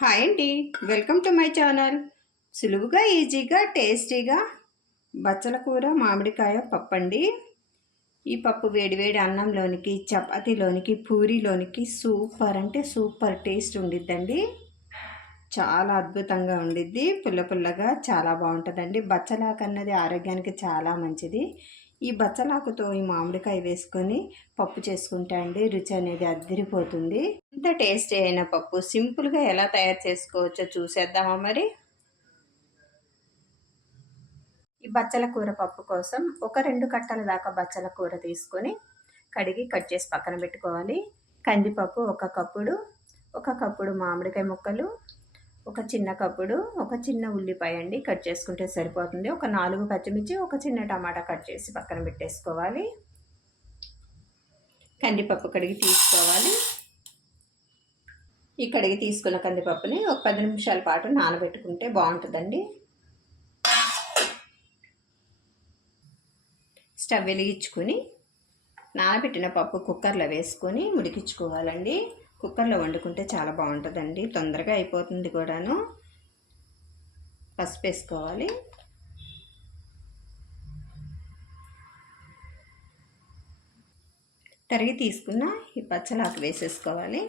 Hi అండి, welcome to my channel. సులువుగా ఈజీగా టేస్టీగా బచ్చల కూర మామిడికాయ పప్పు అండి. ఈ పప్పు వేడివేడి అన్నంలోనికి, చపాతీలోనికి, పూరీలోనికి సూపర్ అంటే సూపర్ టేస్ట్ ఉండిద్దండి. చాలా అద్భుతంగా ఉండిద్ది. పుల్ల పుల్లగా చాలా బాగుంటుందండి. బచ్చలాకు అన్నది ఆరోగ్యానికి చాలా మంచిది. ఈ బచ్చలాకుతో ఈ మామిడికాయ వేసుకొని పప్పు చేసుకుంటే అండి రుచి అనేది అద్దిరిపోతుంది. ఇంత టేస్టీ అయిన పప్పు సింపుల్గా ఎలా తయారు చేసుకోవచ్చో చూసేద్దామా మరి. ఈ బచ్చల కూర పప్పు కోసం ఒక 2 కట్టల దాకా బచ్చల కూర తీసుకొని కడిగి కట్ చేసి పక్కన పెట్టుకోవాలి. కందిపప్పు ఒక కప్పుడు మామిడికాయ ముక్కలు, ఒక చిన్న కప్పుడు ఒక చిన్న ఉల్లిపాయ అండి కట్ చేసుకుంటే సరిపోతుంది. ఒక 4 పచ్చిమిర్చి, ఒక చిన్న టమాటా కట్ చేసి పక్కన పెట్టేసుకోవాలి. కందిపప్పు కడిగి తీసుకోవాలి. ఈ కడిగి తీసుకున్న కందిపప్పుని ఒక 10 నిమిషాల పాటు నానబెట్టుకుంటే బాగుంటుందండి. స్టవ్ వెలిగించుకొని నానబెట్టిన పప్పు కుక్కర్లో వేసుకొని ఉడికించుకోవాలండి. కుక్కర్లో వండుకుంటే చాలా బాగుంటుందండి, తొందరగా అయిపోతుంది కూడాను. పసుపు వేసుకోవాలి. తరిగి తీసుకున్న ఈ బచ్చలాకు వేసేసుకోవాలి.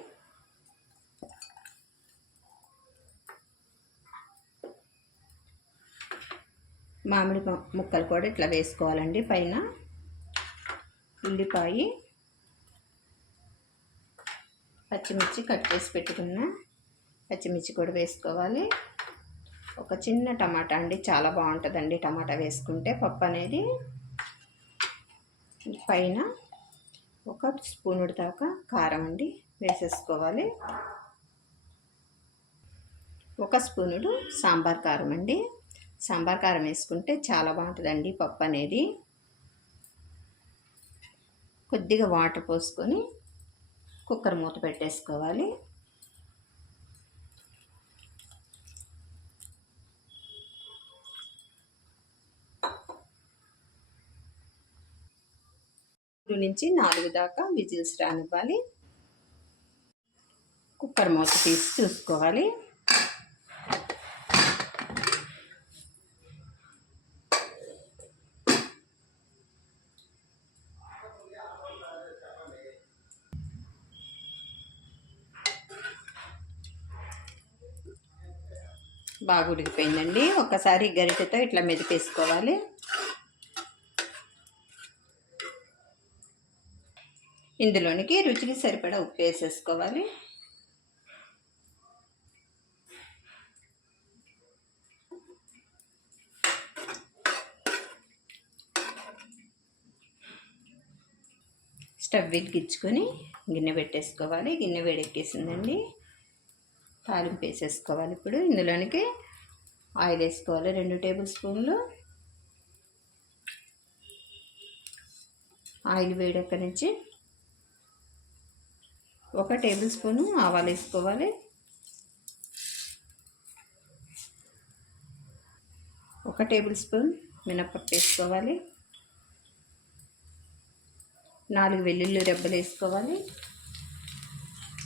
మామిడి ముక్కలు కూడా ఇట్లా వేసుకోవాలండి. పైన ఉల్లిపాయ, పచ్చిమిర్చి కట్ చేసి పెట్టుకున్న పచ్చిమిర్చి కూడా వేసుకోవాలి. ఒక చిన్న టమాటా అండి, చాలా బాగుంటుందండి టమాటా వేసుకుంటే పప్పు అనేది. పైన ఒక స్పూనుడు దాకా కారం అండి వేసేసుకోవాలి. ఒక స్పూనుడు సాంబార్ కారం అండి. సాంబార్ కారం వేసుకుంటే చాలా బాగుంటుందండి పప్పు అనేది. కొద్దిగా వాటర్ పోసుకొని కుక్కర్ మూత పెట్టేసుకోవాలి. నుంచి 4 దాకా విజిల్స్ రానివ్వాలి. కుక్కర్ మూత తీసి చూసుకోవాలి. బాగా ఉడికిపోయిందండి. ఒకసారి గరిటెతో ఇట్లా మెదిపేసుకోవాలి. ఇందులోనికి రుచికి సరిపడా ఉప్పు వేసేసుకోవాలి. స్టవ్ వెలిగించుకొని గిన్నె పెట్టేసుకోవాలి. గిన్నె వేడెక్కేసిందండి. తాలింపు వేసేసుకోవాలి. ఇప్పుడు ఇందులోనికి ఆయిల్ వేసుకోవాలి. 2 టేబుల్ స్పూన్లు ఆయిల్ వేడెక్క నుంచి 1 టేబుల్ స్పూను ఆవాలు వేసుకోవాలి. 1 టేబుల్ స్పూన్ మినపప్పు వేసుకోవాలి. 4 వెల్లుల్లి రెబ్బలు వేసుకోవాలి.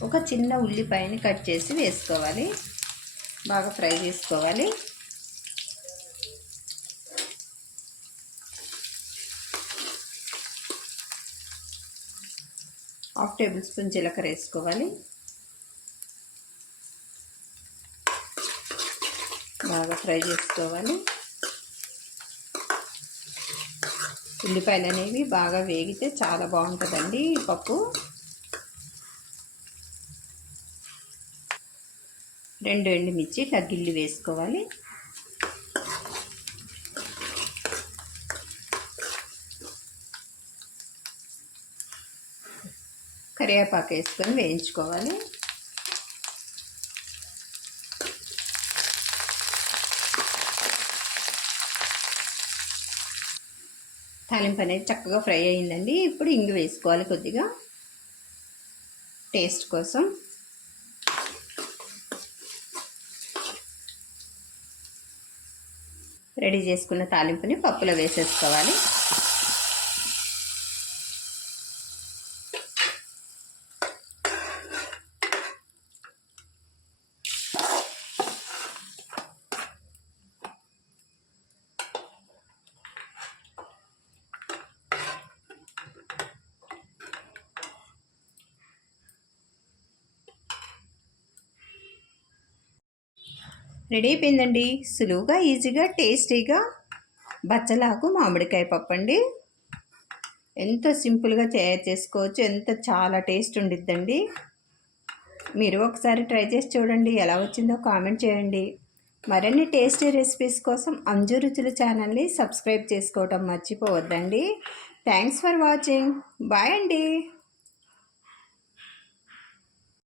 ఒక చిన్న ఉల్లిపాయని కట్ చేసి వేసుకోవాలి. బాగా ఫ్రై చేసుకోవాలి. హాఫ్ టేబుల్ స్పూన్ జీలకర్ర వేసుకోవాలి. బాగా ఫ్రై చేసుకోవాలి. ఉల్లిపాయలు అనేవి బాగా వేగితే చాలా బాగుంటుందండి ఈ పప్పు. 2 ఎండుమిర్చి ఇట్లా గిల్లి వేసుకోవాలి. కరివేపాకు వేసుకొని వేయించుకోవాలి. తాలింపు అనేది చక్కగా ఫ్రై అయిందండి. ఇప్పుడు ఇంగు వేసుకోవాలి కొద్దిగా టేస్ట్ కోసం. రెడీ చేసుకున్న తాలింపుని పప్పులో వేసేసుకోవాలి. రెడీ అయిపోయిందండి. సులువుగా ఈజీగా టేస్టీగా బచ్చలాకు మామిడికాయ పప్పు అండి. ఎంత సింపుల్గా తయారు చేసుకోవచ్చు, చాలా టేస్ట్ ఉండిద్దండి. మీరు ఒకసారి ట్రై చేసి చూడండి, ఎలా వచ్చిందో కామెంట్ చేయండి. మరిన్ని టేస్టీ రెసిపీస్ కోసం అంజు రుచుల ఛానల్ని సబ్స్క్రైబ్ చేసుకోవటం మర్చిపోవద్దండి. Thanks for watching. బాయ్ అండి.